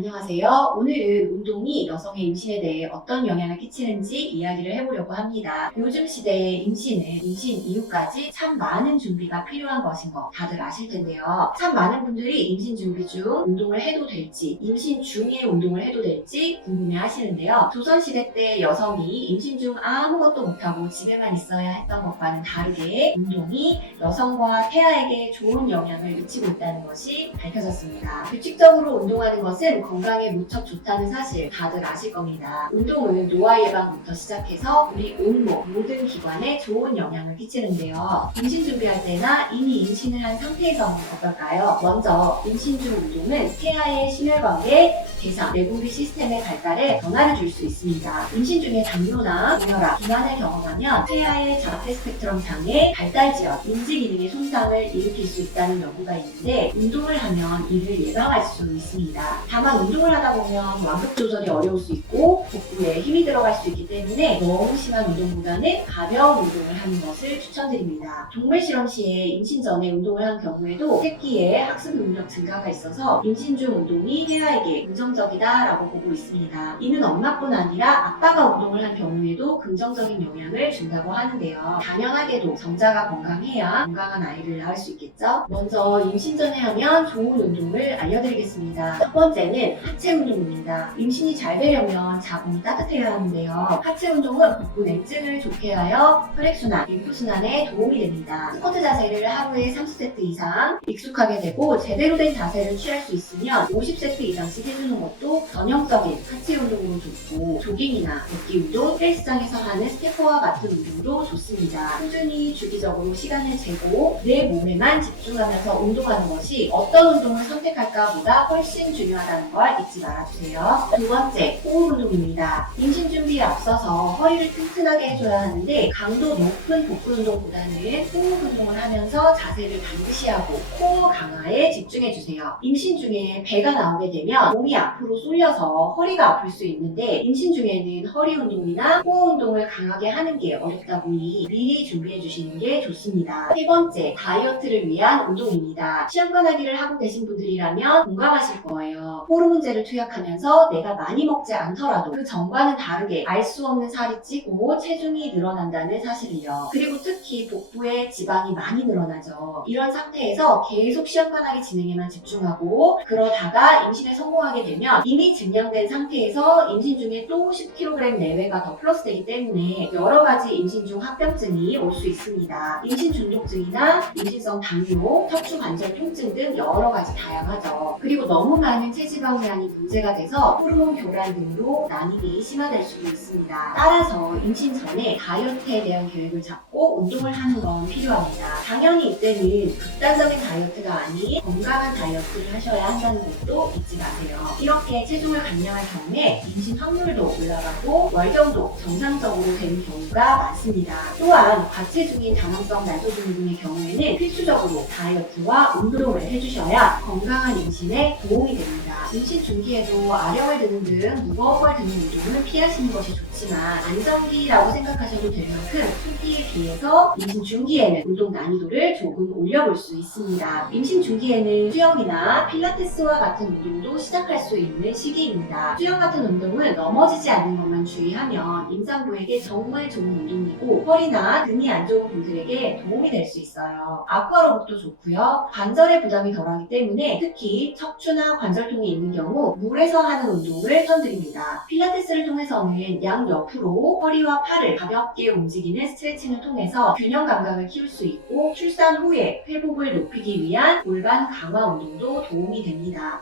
안녕하세요. 오늘은 운동이 여성의 임신에 대해 어떤 영향을 끼치는지 이야기를 해보려고 합니다. 요즘 시대의 임신은 임신 이후까지 참 많은 준비가 필요한 것인 거 다들 아실 텐데요. 참 많은 분들이 임신 준비 중 운동을 해도 될지, 임신 중에 운동을 해도 될지 궁금해 하시는데요. 조선시대 때 여성이 임신 중 아무것도 못하고 집에만 있어야 했던 것과는 다르게 운동이 여성과 태아에게 좋은 영향을 미치고 있다는 것이 밝혀졌습니다. 규칙적으로 운동하는 것은 건강에 무척 좋다는 사실 다들 아실 겁니다. 운동은 노화 예방부터 시작해서 우리 온몸 모든 기관에 좋은 영향을 끼치는데요. 임신 준비할 때나 이미 임신을 한 상태에서는 어떨까요? 먼저 임신 중 운동은 태아의 심혈관계, 대사, 내분비 시스템의 발달에 변화를 줄 수 있습니다. 임신 중에 당뇨나 고혈압, 비만을 경험하면 태아의 자폐 스펙트럼 장애, 발달 지연, 인지 기능의 손상을 일으킬 수 있다는 연구가 있는데 운동을 하면 이를 예방할 수 있습니다. 다만 운동을 하다 보면 완급 조절이 어려울 수 있고 복부에 힘이 들어갈 수 있기 때문에 너무 심한 운동보다는 가벼운 운동을 하는 것을 추천드립니다. 동물 실험 시에 임신 전에 운동을 한 경우에도 새끼의 학습 능력 증가가 있어서 임신 중 운동이 태아에게 긍정적이다라고 보고 있습니다. 이는 엄마뿐 아니라 아빠가 운동을 한 경우에도 긍정적인 영향을 준다고 하는데요. 당연하게도 정자가 건강해야 건강한 아이를 낳을 수 있겠죠? 먼저 임신 전에 하면 좋은 운동을 알려드리겠습니다. 첫 번째는 하체 운동입니다. 임신이 잘 되려면 자궁이 따뜻해야 하는데요. 하체 운동은 복부 냉증을 좋게 하여 혈액순환, 림프순환에 도움이 됩니다. 스쿼트 자세를 하루에 30세트 이상 익숙하게 되고 제대로 된 자세를 취할 수 있으면 50세트 이상씩 해주는 것도 전형적인 하체 운동으로 좋고 조깅이나 걷기 운동, 헬스장에서 하는 스태퍼와 같은 운동도 좋습니다. 꾸준히 주기적으로 시간을 재고 내 몸에만 집중하면서 운동하는 것이 어떤 운동을 선택할까 보다 훨씬 중요하다는 걸 잊지 말아주세요. 두 번째, 호흡 운동입니다. 임신 준비에 앞서서 허리를 튼튼하게 해줘야 하는데 강도 높은 복부 운동보다는 호흡 운동을 하면서 자세를 반드시 하고 코어 강화에 집중해주세요. 임신 중에 배가 나오게 되면 몸이 앞으로 쏠려서 허리가 아플 수 있는데 임신 중에는 허리 운동이나 코어 운동을 강하게 하는 게 어렵다 보니 미리 준비해주시는 게 좋습니다. 세 번째, 다이어트를 위한 운동입니다. 시험관하기를 하고 계신 분들이라면 공감하실 거예요. 호르몬제를 투약하면서 내가 많이 먹지 않더라도 그 전과는 다르게 알 수 없는 살이 찌고 체중이 늘어난다는 사실이요. 그리고 특히 복부에 지방이 많이 늘어나죠. 이런 상태에서 계속 시험관하기 진행에만 집중하고 그러다가 임신에 성공하게 되면 이미 증량된 상태에서 임신 중에 또 10kg 내외가 더 플러스되기 때문에 여러 가지 임신 중 합병증이 올 수 있습니다. 임신 중독증이나 임신성 당뇨, 척추 관절 통증 등 여러 가지 다양하죠. 그리고 너무 많은 체지방량이 문제가 돼서 호르몬 교란 등으로 난임이 심화될 수도 있습니다. 따라서 임신 전에 다이어트에 대한 계획을 잡고 운동을 하는 건 필요합니다. 당연히 이때는 극단적인 다이어트가 아닌 건강한 다이어트를 하셔야 한다는 것도 잊지 마세요. 이렇게 체중을 감량할 경우에 임신 확률도 올라가고 월경도 정상적으로 되는 경우가 많습니다. 또한 과체중인 다망성 날소증 등의 경우에는 필수적으로 다이어트와 운동을 해주셔야 건강한 임신에 도움이 됩니다. 임신 중기에도 아령을 드는 등 무거운 걸 드는 운동은 피하시는 것이 좋지만 안정기라고 생각하셔도 될 만큼 초기에 비해서 임신 중기에는 운동 난이도를 조금 올려볼 수 있습니다. 임신 중기에는 수영이나 필라테스와 같은 운동도 시작할 수 있는 시기입니다. 수영 같은 운동은 넘어지지 않는 것만 주의하면 임산부에게 정말 좋은 운동이고 허리나 등이 안 좋은 분들에게 도움이 될 수 있어요. 아쿠아로빅도 좋고요. 관절에 부담이 덜하기 때문에 특히 척추나 관절통이 있는 경우 물에서 하는 운동을 추천드립니다. 필라테스를 통해서는 양옆으로 허리와 팔을 가볍게 움직이는 스트레칭을 통해서 균형 감각을 키울 수 있고 출산 후에 회복을 높이기 위한 골반 강화 운동도 도움이 됩니다.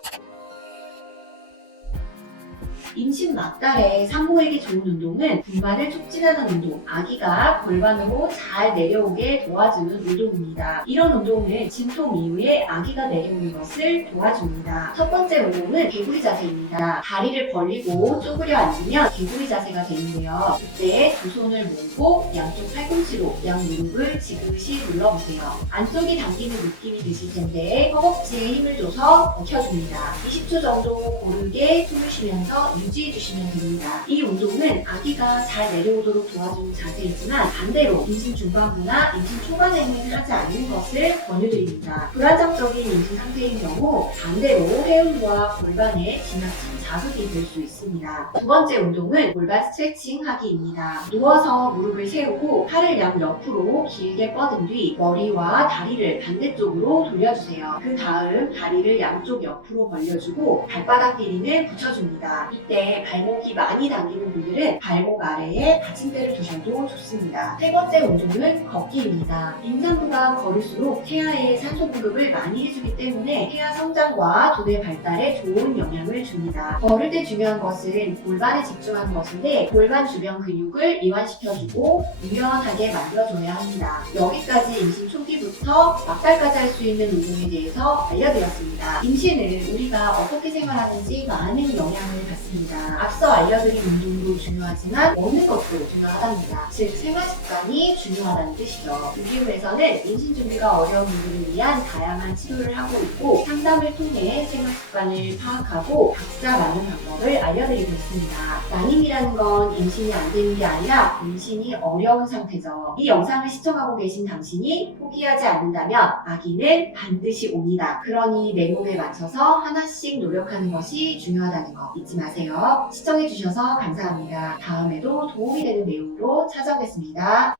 임신 막달에 산모에게 좋은 운동은 분만을 촉진하는 운동, 아기가 골반으로 잘 내려오게 도와주는 운동입니다. 이런 운동은 진통 이후에 아기가 내려오는 것을 도와줍니다. 첫 번째 운동은 개구리 자세입니다. 다리를 벌리고 쪼그려 앉으면 개구리 자세가 되는데요. 이때 두 손을 모으고 양쪽 팔꿈치로 양 무릎을 지그시 눌러보세요. 안쪽이 당기는 느낌이 드실 텐데 허벅지에 힘을 줘서 버텨줍니다. 20초 정도 고르게 숨을 쉬면서 유지해 주시면 됩니다. 이 운동은 아기가 잘 내려오도록 도와주는 자세이지만 반대로 임신 중반부나 임신 초반에는 하지 않는 것을 권유드립니다. 불안정적인 임신 상태인 경우 반대로 회음과 골반에 지나친 자극이 될 수 있습니다. 두 번째 운동은 골반 스트레칭 하기입니다. 누워서 무릎을 세우고 팔을 양옆으로 길게 뻗은 뒤 머리와 다리를 반대쪽으로 돌려주세요. 그 다음 다리를 양쪽 옆으로 벌려주고 발바닥 길이는 붙여줍니다. 이때 발목이 많이 당기는 분들은 발목 아래에 받침대를 두셔도 좋습니다. 세 번째 운동은 걷기입니다. 임산부가 걸을수록 태아의 산소 공급을 많이 해주기 때문에 태아 성장과 두뇌 발달에 좋은 영향을 줍니다. 걸을 때 중요한 것은 골반에 집중하는 것인데 골반 주변 근육을 이완시켜주고 유연하게 만들어줘야 합니다. 여기까지 임신 초기부터 막달까지 할 수 있는 운동에 대해서 알려드렸습니다. 임신을 우리가 어떻게 생활하는지 많은 영향을 받습니다. 앞서 알려드린 운동도 중요하지만 먹는 것도 중요하답니다. 즉 생활 습관이 중요하다는 뜻이죠. 유기움에서는 임신 준비가 어려운 분들을 위한 다양한 치료를 하고 있고 상담을 통해 생활 습관을 파악하고 각자 맞는 방법을 알려드리고 있습니다. 난임이라는 건 임신이 안 되는 게 아니라 임신이 어려운 상태죠. 이 영상을 시청하고 계신 당신이 포기하지 않는다면 아기는 반드시 옵니다. 그러니 내 몸에 맞춰서 하나씩 노력하는 것이 중요하다는 거 잊지 마세요. 시청해주셔서 감사합니다. 다음에도 도움이 되는 내용으로 찾아오겠습니다.